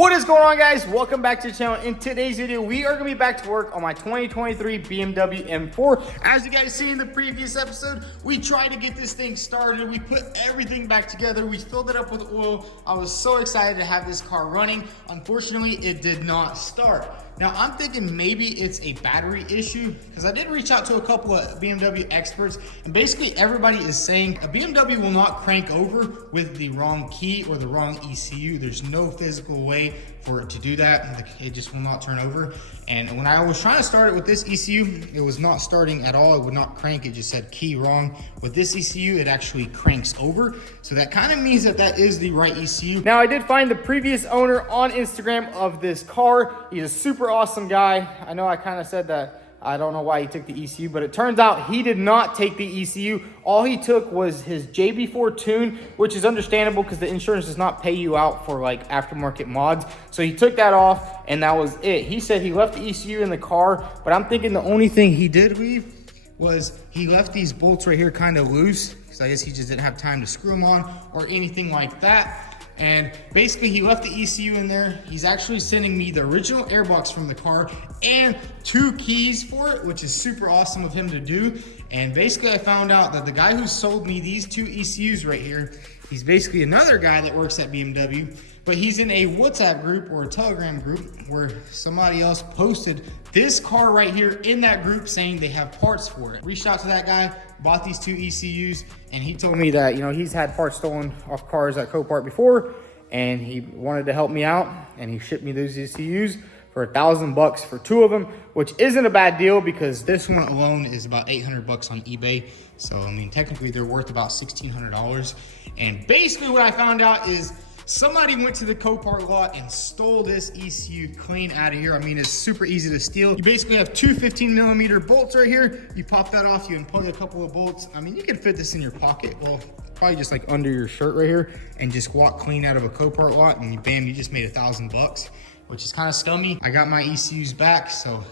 What is going on, guys? Welcome back to the channel. In today's video, we are going to be back to work on my 2023 BMW M4. As you guys see in the previous episode, we tried to get this thing started. We put everything back together. We filled it up with oil. I was so excited to have this car running. Unfortunately, it did not start. Now, I'm thinking maybe it's a battery issue because I did reach out to a couple of BMW experts, and basically everybody is saying a BMW will not crank over with the wrong key or the wrong ECU. There's no physical way for it to do that. It just will not turn over. And when I was trying to start it with this ECU, it was not starting at all. It would not crank. It just said key wrong. With this ECU, it actually cranks over. So that kind of means that that is the right ECU. Now, I did find the previous owner on Instagram of this car. He's a super awesome guy. I know I kind of said that. I don't know why he took the ECU, but it turns out he did not take the ECU. All he took was his vTuned, which is understandable because the insurance does not pay you out for like aftermarket mods. So he took that off and that was it. He said he left the ECU in the car, but I'm thinking the only thing he did leave was he left these bolts right here kind of loose because I guess he just didn't have time to screw them on or anything like that. And basically he left the ECU in there. He's actually sending me the original airbox from the car and 2 keys for it, which is super awesome of him to do. And basically I found out that the guy who sold me these 2 ECUs right here, he's basically another guy that works at BMW, but he's in a WhatsApp group or a Telegram group where somebody else posted this car right here in that group saying they have parts for it. Reached out to that guy, bought these 2 ECUs, and he told me that, you know, he's had parts stolen off cars at COPART before, and he wanted to help me out, and he shipped me those ECUs for $1,000 for 2 of them, which isn't a bad deal because this one alone is about $800 on eBay. So, I mean, technically they're worth about $1,600. And basically what I found out is somebody went to the COPART lot and stole this ECU clean out of here. I mean, it's super easy to steal. You basically have 2 15mm bolts right here. You pop that off, you unplug a couple of bolts. I mean, you can fit this in your pocket. Well, probably just like under your shirt right here and just walk clean out of a COPART lot and bam, you just made $1,000, which is kind of scummy. I got my ECUs back, so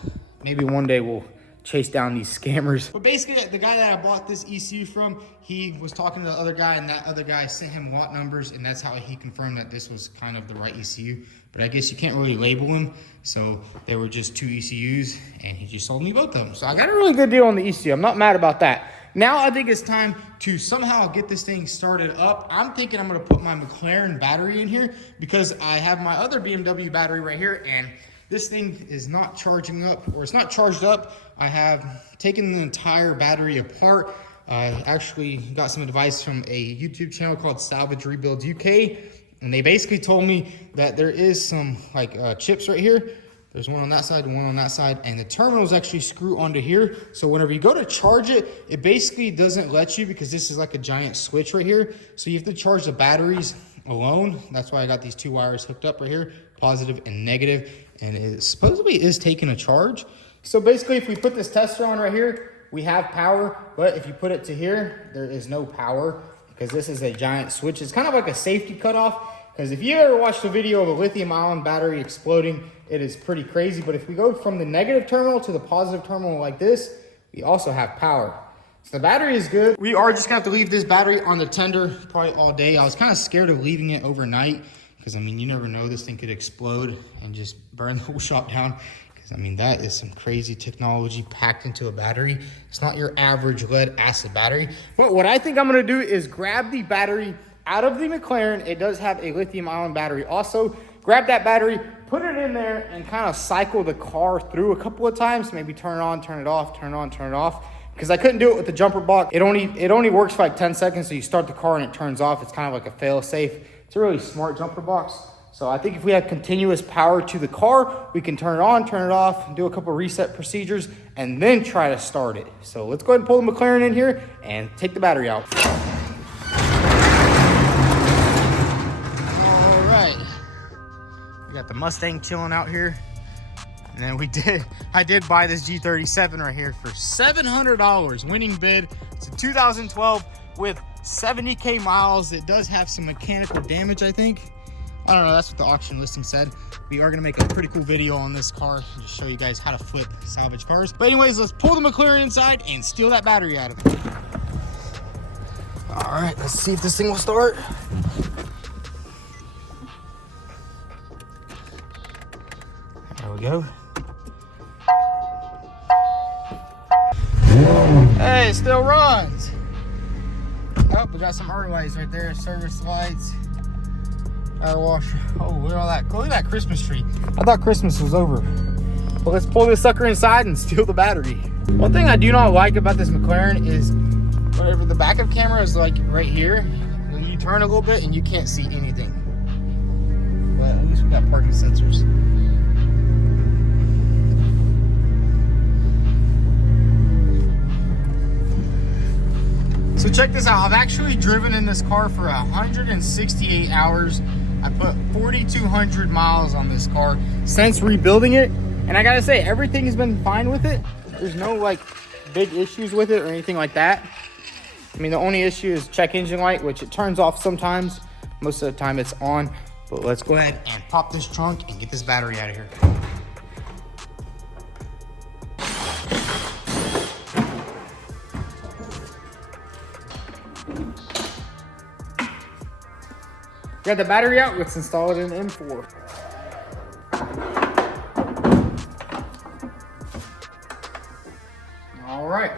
maybe one day we'll chase down these scammers. But basically the guy that I bought this ECU from, he was talking to the other guy and that other guy sent him lot numbers and that's how he confirmed that this was kind of the right ECU. But I guess you can't really label them. So they were just 2 ECUs and he just sold me both of them. So I got a really good deal on the ECU. I'm not mad about that. Now I think it's time to somehow get this thing started up. I'm thinking I'm gonna put my McLaren battery in here because I have my other BMW battery right here and this thing is not charging up, or it's not charged up. I have taken the entire battery apart. I actually got some advice from a YouTube channel called Salvage Rebuilds UK, and they basically told me that there is some like chips right here. There's one on that side and one on that side, and the terminals actually screw onto here. So whenever you go to charge it, it basically doesn't let you because this is like a giant switch right here. So you have to charge the batteries alone. That's why I got these 2 wires hooked up right here, positive and negative, and it supposedly is taking a charge. So basically if we put this tester on right here, we have power, but if you put it to here, there is no power because this is a giant switch. It's kind of like a safety cutoff, because if you ever watched a video of a lithium-ion battery exploding, it is pretty crazy. But if we go from the negative terminal to the positive terminal like this, we also have power. So the battery is good. We are just gonna have to leave this battery on the tender probably all day. I was kind of scared of leaving it overnight because, I mean, you never know, this thing could explode and just burn the whole shop down. Because, I mean, that is some crazy technology packed into a battery. It's not your average lead acid battery. But what I think I'm gonna do is grab the battery out of the McLaren. It does have a lithium-ion battery also. Grab that battery, put it in there, and kind of cycle the car through a couple of times. Maybe turn it on, turn it off, turn it on, turn it off. Because I couldn't do it with the jumper box. It only works for like 10 seconds, so you start the car and it turns off. It's kind of like a fail-safe. It's a really smart jumper box. So I think if we have continuous power to the car, we can turn it on, turn it off, do a couple reset procedures, and then try to start it. So let's go ahead and pull the McLaren in here and take the battery out. We got the Mustang chilling out here. And then I did buy this G37 right here for $700, winning bid. It's a 2012 with 70K miles. It does have some mechanical damage, I think. I don't know, that's what the auction listing said. We are gonna make a pretty cool video on this car, just show you guys how to flip salvage cars. But anyways, let's pull the McLaren inside and steal that battery out of it. All right, let's see if this thing will start. There we go. Hey, it still runs. Oh, we got some early lights right there. Service lights. Power washer. Oh, look at all that. Look at that Christmas tree. I thought Christmas was over. Well, let's pull this sucker inside and steal the battery. One thing I do not like about this McLaren is whatever the backup camera is like right here. You turn a little bit and you can't see anything. But at least we got parking sensors. So check this out. I've actually driven in this car for 168 hours. I put 4,200 miles on this car since rebuilding it. And I gotta say, everything has been fine with it. There's no like big issues with it or anything like that. I mean, the only issue is check engine light, which it turns off sometimes. Most of the time it's on. But let's go ahead and pop this trunk and get this battery out of here. Got the battery out, let's install it in M4. All right,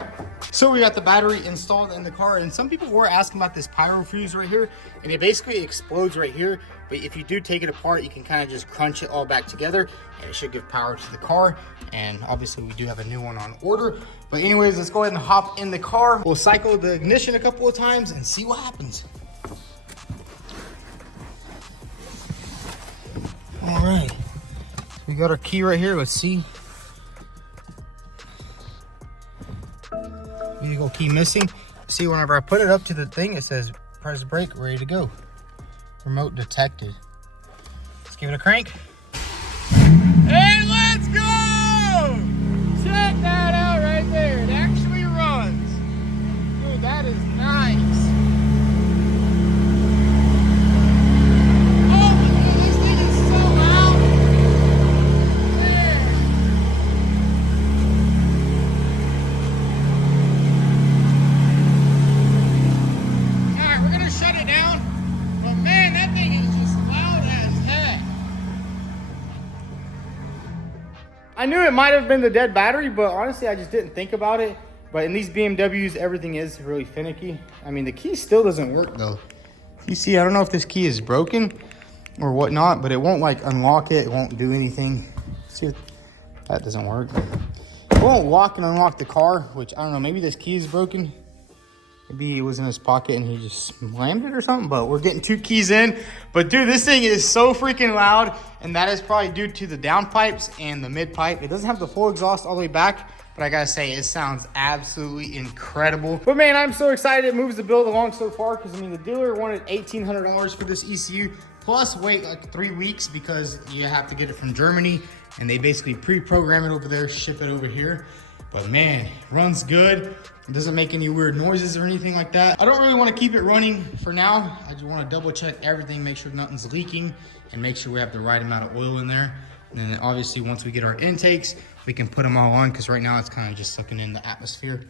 so we got the battery installed in the car, and some people were asking about this pyro fuse right here, and it basically explodes right here. But if you do take it apart, you can kind of just crunch it all back together, and it should give power to the car. And obviously we do have a new one on order. But anyways, let's go ahead and hop in the car. We'll cycle the ignition a couple of times and see what happens. All right, we got our key right here. Let's see. Vehicle key missing. See, whenever I put it up to the thing, it says press brake, ready to go. Remote detected. Let's give it a crank. And let's go! Check that out right there. It actually runs. Dude, that is nice. I knew it might have been the dead battery, but honestly, I just didn't think about it. But in these BMWs, everything is really finicky. I mean, the key still doesn't work though. You see, I don't know if this key is broken or whatnot, but it won't like unlock it. It won't do anything. See if that doesn't work. It won't lock and unlock the car, which I don't know, maybe this key is broken. Maybe it was in his pocket and he just slammed it or something, but we're getting 2 keys in. But dude, this thing is so freaking loud, and that is probably due to the downpipes and the mid pipe. It doesn't have the full exhaust all the way back, but I gotta say, it sounds absolutely incredible. But man, I'm so excited it moves the build along so far, because I mean, the dealer wanted $1,800 for this ECU, plus wait like 3 weeks because you have to get it from Germany, and they basically pre-program it over there, ship it over here. But man, runs good. It doesn't make any weird noises or anything like that. I don't really want to keep it running for now. I just want to double check everything, make sure nothing's leaking, and make sure we have the right amount of oil in there. And then obviously once we get our intakes, we can put them all on, because right now it's kind of just sucking in the atmosphere.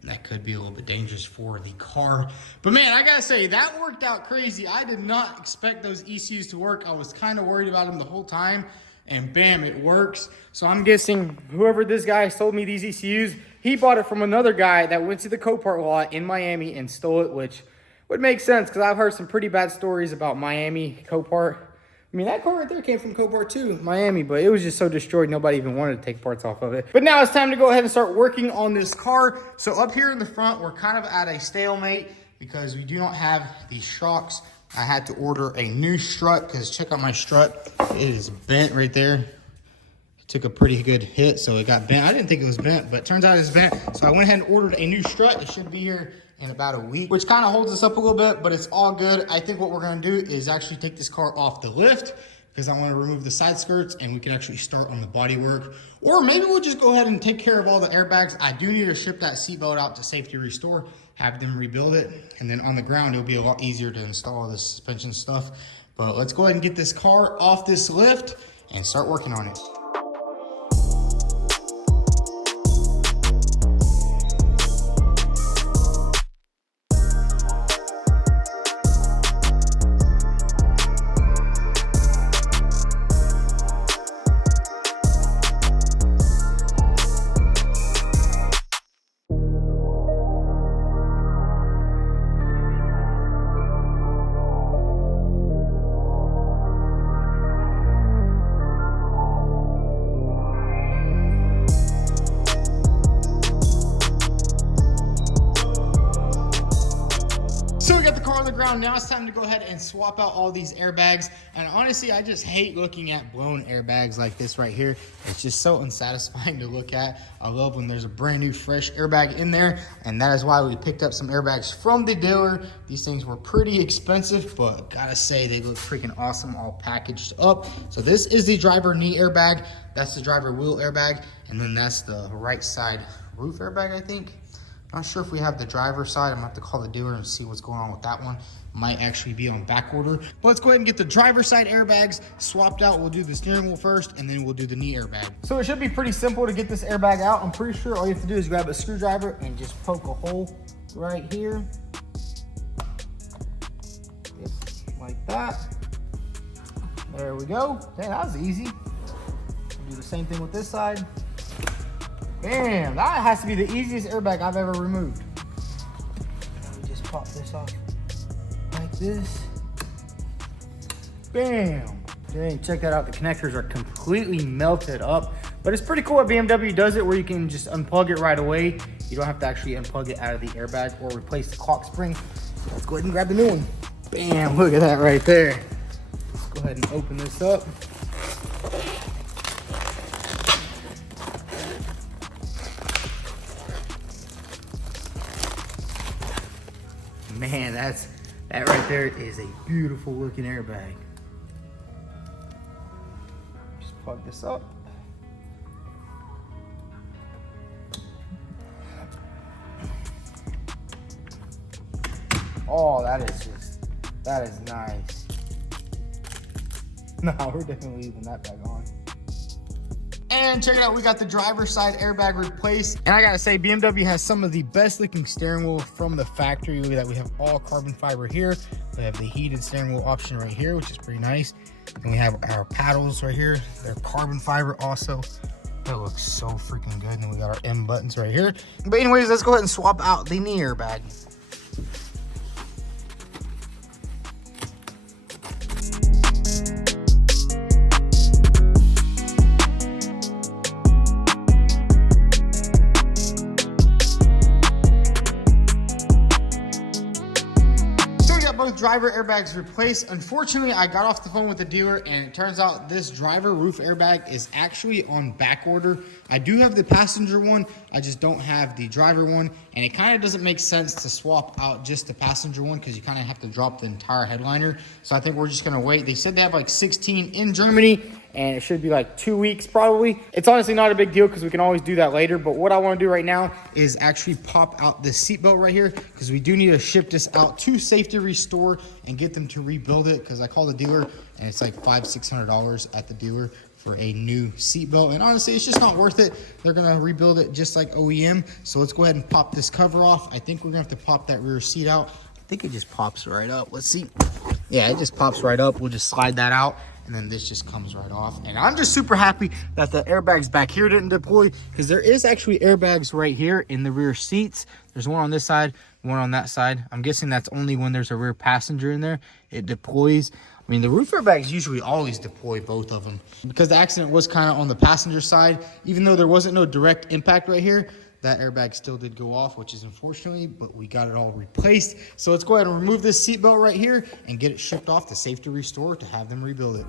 And that could be a little bit dangerous for the car. But man, I gotta say, that worked out crazy. I did not expect those ECUs to work. I was kind of worried about them the whole time. And bam, it works. So I'm guessing whoever this guy sold me these ECUs, he bought it from another guy that went to the COPART lot in Miami and stole it, which would make sense because I've heard some pretty bad stories about Miami COPART. I mean, that car right there came from COPART too, Miami, but it was just so destroyed, nobody even wanted to take parts off of it. But now it's time to go ahead and start working on this car. So up here in the front, we're kind of at a stalemate because we do not have these shocks. I had to order a new strut because check out my strut. It is bent right there. It took a pretty good hit, so it got bent. I didn't think it was bent, but it turns out it's bent. So I went ahead and ordered a new strut. It should be here in about a week, which kind of holds us up a little bit, but it's all good. I think what we're gonna do is actually take this car off the lift because I want to remove the side skirts and we can actually start on the body work. Or maybe we'll just go ahead and take care of all the airbags. I do need to ship that seatbelt out to Safety Restore, have them rebuild it, and then on the ground it'll be a lot easier to install the suspension stuff. But let's go ahead and get this car off this lift and start working on it. on the ground. Now it's time to go ahead and swap out all these airbags. And honestly, I just hate looking at blown airbags like this right here. It's just so unsatisfying to look at. I love when there's a brand new fresh airbag in there, and that is why we picked up some airbags from the dealer. These things were pretty expensive, but gotta say they look freaking awesome all packaged up. So this is the driver knee airbag, that's the driver wheel airbag, and then that's the right side roof airbag, I think. Not sure if we have the driver side. I'm gonna have to call the dealer and see what's going on with that one. Might actually be on back order. But let's go ahead and get the driver side airbags swapped out. We'll do the steering wheel first, and then we'll do the knee airbag. So it should be pretty simple to get this airbag out. I'm pretty sure all you have to do is grab a screwdriver and just poke a hole right here. Just like that. There we go. Dang, that was easy. We'll do the same thing with this side. Bam, that has to be the easiest airbag I've ever removed. Let me just pop this off like this. Bam. Dang, check that out. The connectors are completely melted up, but it's pretty cool what BMW does it where you can just unplug it right away. You don't have to actually unplug it out of the airbag or replace the clock spring. So let's go ahead and grab the new one. Bam, look at that right there. Let's go ahead and open this up. Man, that right there is a beautiful looking airbag. Just plug this up. Oh, that is nice. No, we're definitely leaving that back on. And check it out, we got the driver's side airbag replaced. And I gotta say, BMW has some of the best looking steering wheel from the factory. Look at that, we have all carbon fiber here. We have the heated steering wheel option right here, which is pretty nice. And we have our paddles right here. They're carbon fiber also. That looks so freaking good. And then we got our M buttons right here. But anyways, let's go ahead and swap out the knee airbag. Both driver airbags replaced. Unfortunately, I got off the phone with the dealer and it turns out this driver roof airbag is actually on back order. I do have the passenger one, I just don't have the driver one, and it kind of doesn't make sense to swap out just the passenger one because you kind of have to drop the entire headliner. So I think we're just gonna wait. They said they have like 16 in Germany and it should be like 2 weeks probably. It's honestly not a big deal because we can always do that later, but what I want to do right now is actually pop out this seatbelt right here because we do need to ship this out to Safety Restore and get them to rebuild it because I called the dealer and it's like $500-600 at the dealer for a new seatbelt, and honestly it's just not worth it. They're gonna rebuild it just like OEM. So let's go ahead and pop this cover off. I think we're gonna have to pop that rear seat out. I think it just pops right up. Let's see. Yeah, it just pops right up. We'll just slide that out and then this just comes right off. And I'm just super happy that the airbags back here didn't deploy because there is actually airbags right here in the rear seats. There's one on this side, one on that side. I'm guessing that's only when there's a rear passenger in there, it deploys. I mean, the roof airbags usually always deploy both of them. Because the accident was kind of on the passenger side, even though there wasn't no direct impact right here, that airbag still did go off, which is unfortunately, but we got it all replaced. So let's go ahead and remove this seatbelt right here and get it shipped off to Safety Restore to have them rebuild it.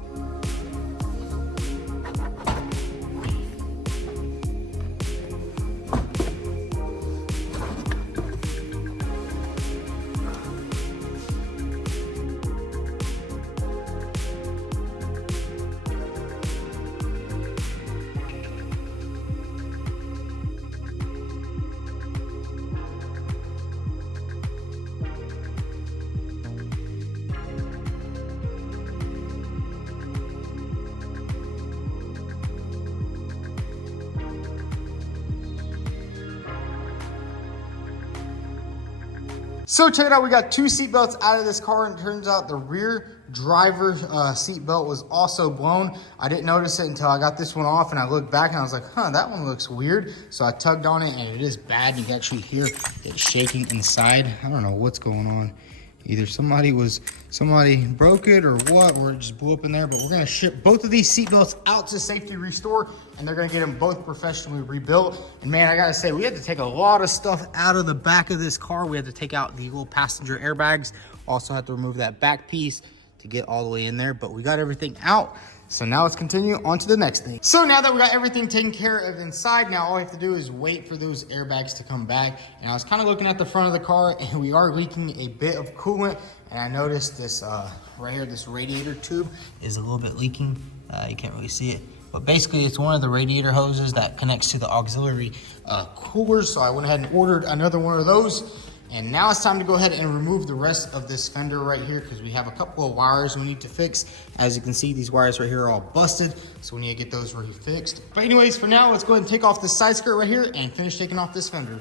So check it out, we got 2 seatbelts out of this car, and it turns out the rear driver seatbelt was also blown. I didn't notice it until I got this one off and I looked back and I was like, huh, that one looks weird. So I tugged on it and it is bad. You can actually hear it shaking inside. I don't know what's going on. Either somebody broke it or what, or it just blew up in there. But we're gonna ship both of these seatbelts out to Safety Restore and they're gonna get them both professionally rebuilt. And man, I gotta say, we had to take a lot of stuff out of the back of this car. We had to take out the little passenger airbags Also have to remove that back piece to get all the way in there, but we got everything out. So now let's continue on to the next thing. So now that we got everything taken care of inside, now all we have to do is wait for those airbags to come back. And I was kind of looking at the front of the car, and we are leaking a bit of coolant. And I noticed this right here, this radiator tube is a little bit leaking. You can't really see it, but basically it's one of the radiator hoses that connects to the auxiliary coolers. So I went ahead and ordered another one of those. And now it's time to go ahead and remove the rest of this fender right here, because we have a couple of wires we need to fix. As you can see, these wires right here are all busted, so we need to get those refixed. But anyways, for now, let's go ahead and take off this side skirt right here and finish taking off this fender.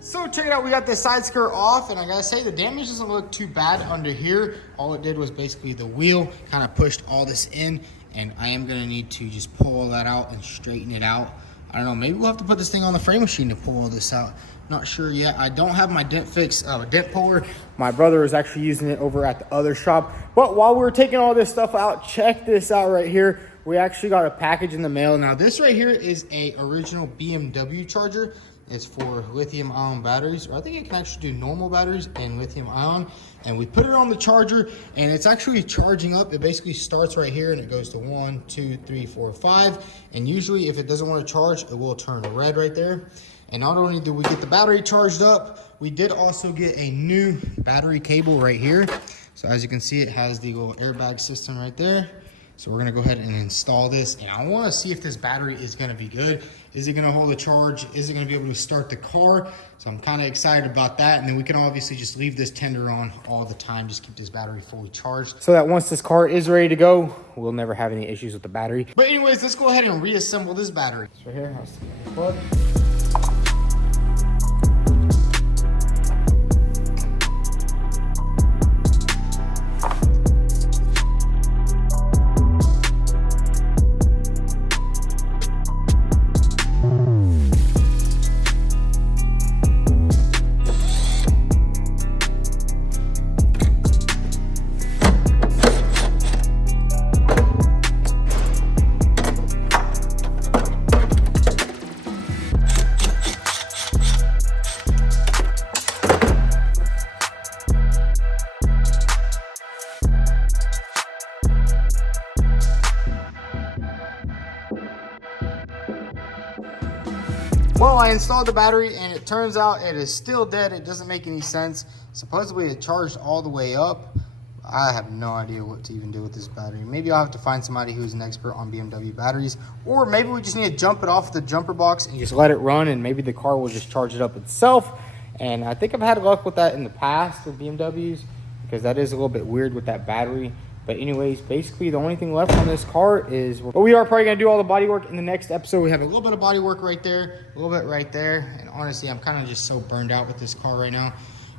So check it out, we got the side skirt off, and I gotta say the damage doesn't look too bad under here. All it did was basically the wheel kind of pushed all this in, and I am gonna need to just pull all that out and straighten it out. I don't know, maybe we'll have to put this thing on the frame machine to pull all this out. Not sure yet. I don't have my dent dent puller. My brother is actually using it over at the other shop. But while we were taking all this stuff out, check this out right here. We actually got a package in the mail. Now this right here is a original BMW charger. It's for lithium ion batteries, or I think it can actually do normal batteries and lithium ion. And we put it on the charger, and it's actually charging up. It basically starts right here and it goes to 1, 2, 3, 4, 5. And usually if it doesn't want to charge, it will turn red right there. And not only did we get the battery charged up, we did also get a new battery cable right here. So as you can see, it has the little airbag system right there. So we're gonna go ahead and install this, and I wanna see if this battery is gonna be good. Is it gonna hold a charge? Is it gonna be able to start the car? So I'm kinda excited about that. And then we can obviously just leave this tender on all the time, just keep this battery fully charged, so that once this car is ready to go, we'll never have any issues with the battery. But anyways, let's go ahead and reassemble this battery. So right here, I'll stick the plug. Well, I installed the battery and it turns out it is still dead. It doesn't make any sense. Supposedly it charged all the way up. I have no idea what to even do with this battery. Maybe I'll have to find somebody who's an expert on BMW batteries, or maybe we just need to jump it off the jumper box and just let it run, and maybe the car will just charge it up itself. And I think I've had luck with that in the past with BMWs, because that is a little bit weird with that battery. But anyways, basically the only thing left on this car is, but we are probably gonna do all the body work in the next episode. We have a little bit of body work right there, a little bit right there. And honestly, I'm kind of just so burned out with this car right now,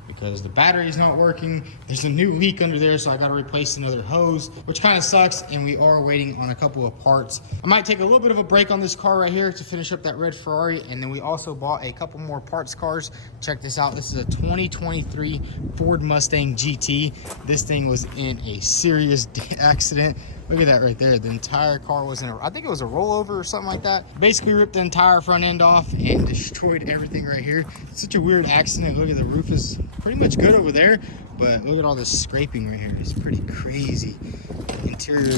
because the battery is not working. There's a new leak under there, so I got to replace another hose, which kind of sucks, and we are waiting on a couple of parts. I might take a little bit of a break on this car right here to finish up that red Ferrari, and then we also bought a couple more parts cars. Check this out. This is a 2023 Ford Mustang GT. This thing was in a serious accident. Look at that right there. The entire car was in I think it was a rollover or something like that. Basically ripped the entire front end off and destroyed everything right here. It's such a weird accident. Look at the roof is pretty much good over there, but look at all this scraping right here. It's pretty crazy. The interior,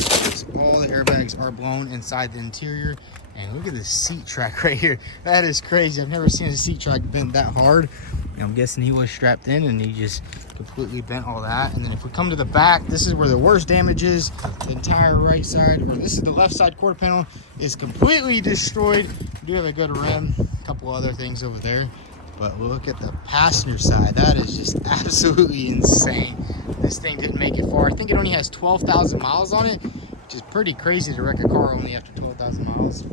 all the airbags are blown inside the interior. And look at this seat track right here. That is crazy. I've never seen a seat track bent that hard. And I'm guessing he was strapped in and he just completely bent all that. And then if we come to the back, this is where the worst damage is. The entire right side, or this is the left side quarter panel, is completely destroyed. We do have a good rim, a couple other things over there. But look at the passenger side. That is just absolutely insane. This thing didn't make it far. I think it only has 12,000 miles on it, which is pretty crazy to wreck a car only after 12,000 miles.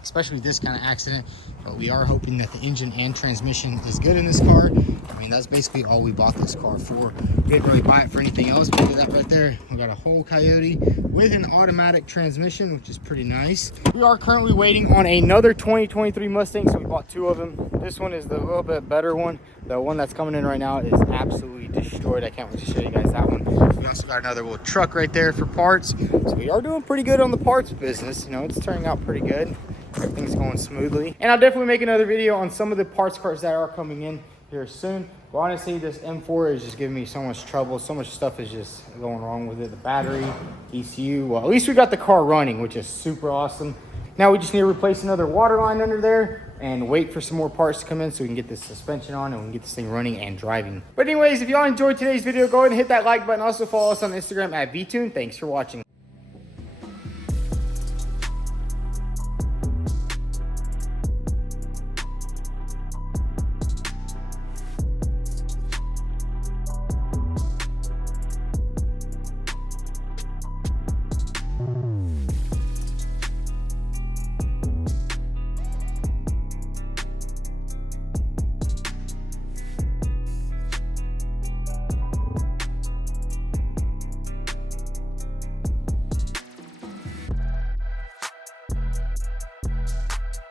Especially this kind of accident. but we are hoping that the engine and transmission is good in this car. I mean, that's basically all we bought this car for. We didn't really buy it for anything else, but look at that right there. We got a whole Coyote with an automatic transmission, which is pretty nice. We are currently waiting on another 2023 Mustang, so we bought 2 of them. This one is the little bit better one. The one that's coming in right now is absolutely destroyed. I can't wait to show you guys that one. We also got another little truck right there for parts. So we are doing pretty good on the parts business. You know, it's turning out pretty good. Everything's going smoothly. And I'll definitely make another video on some of the parts cards that are coming in here soon. But honestly, this M4 is just giving me so much trouble. So much stuff is just going wrong with it. The battery, ECU. Well, at least we got the car running, which is super awesome. Now we just need to replace another water line under there and wait for some more parts to come in so we can get this suspension on and we can get this thing running and driving. But anyways, if y'all enjoyed today's video, go ahead and hit that like button. Also follow us on Instagram at vTuned. Thanks for watching.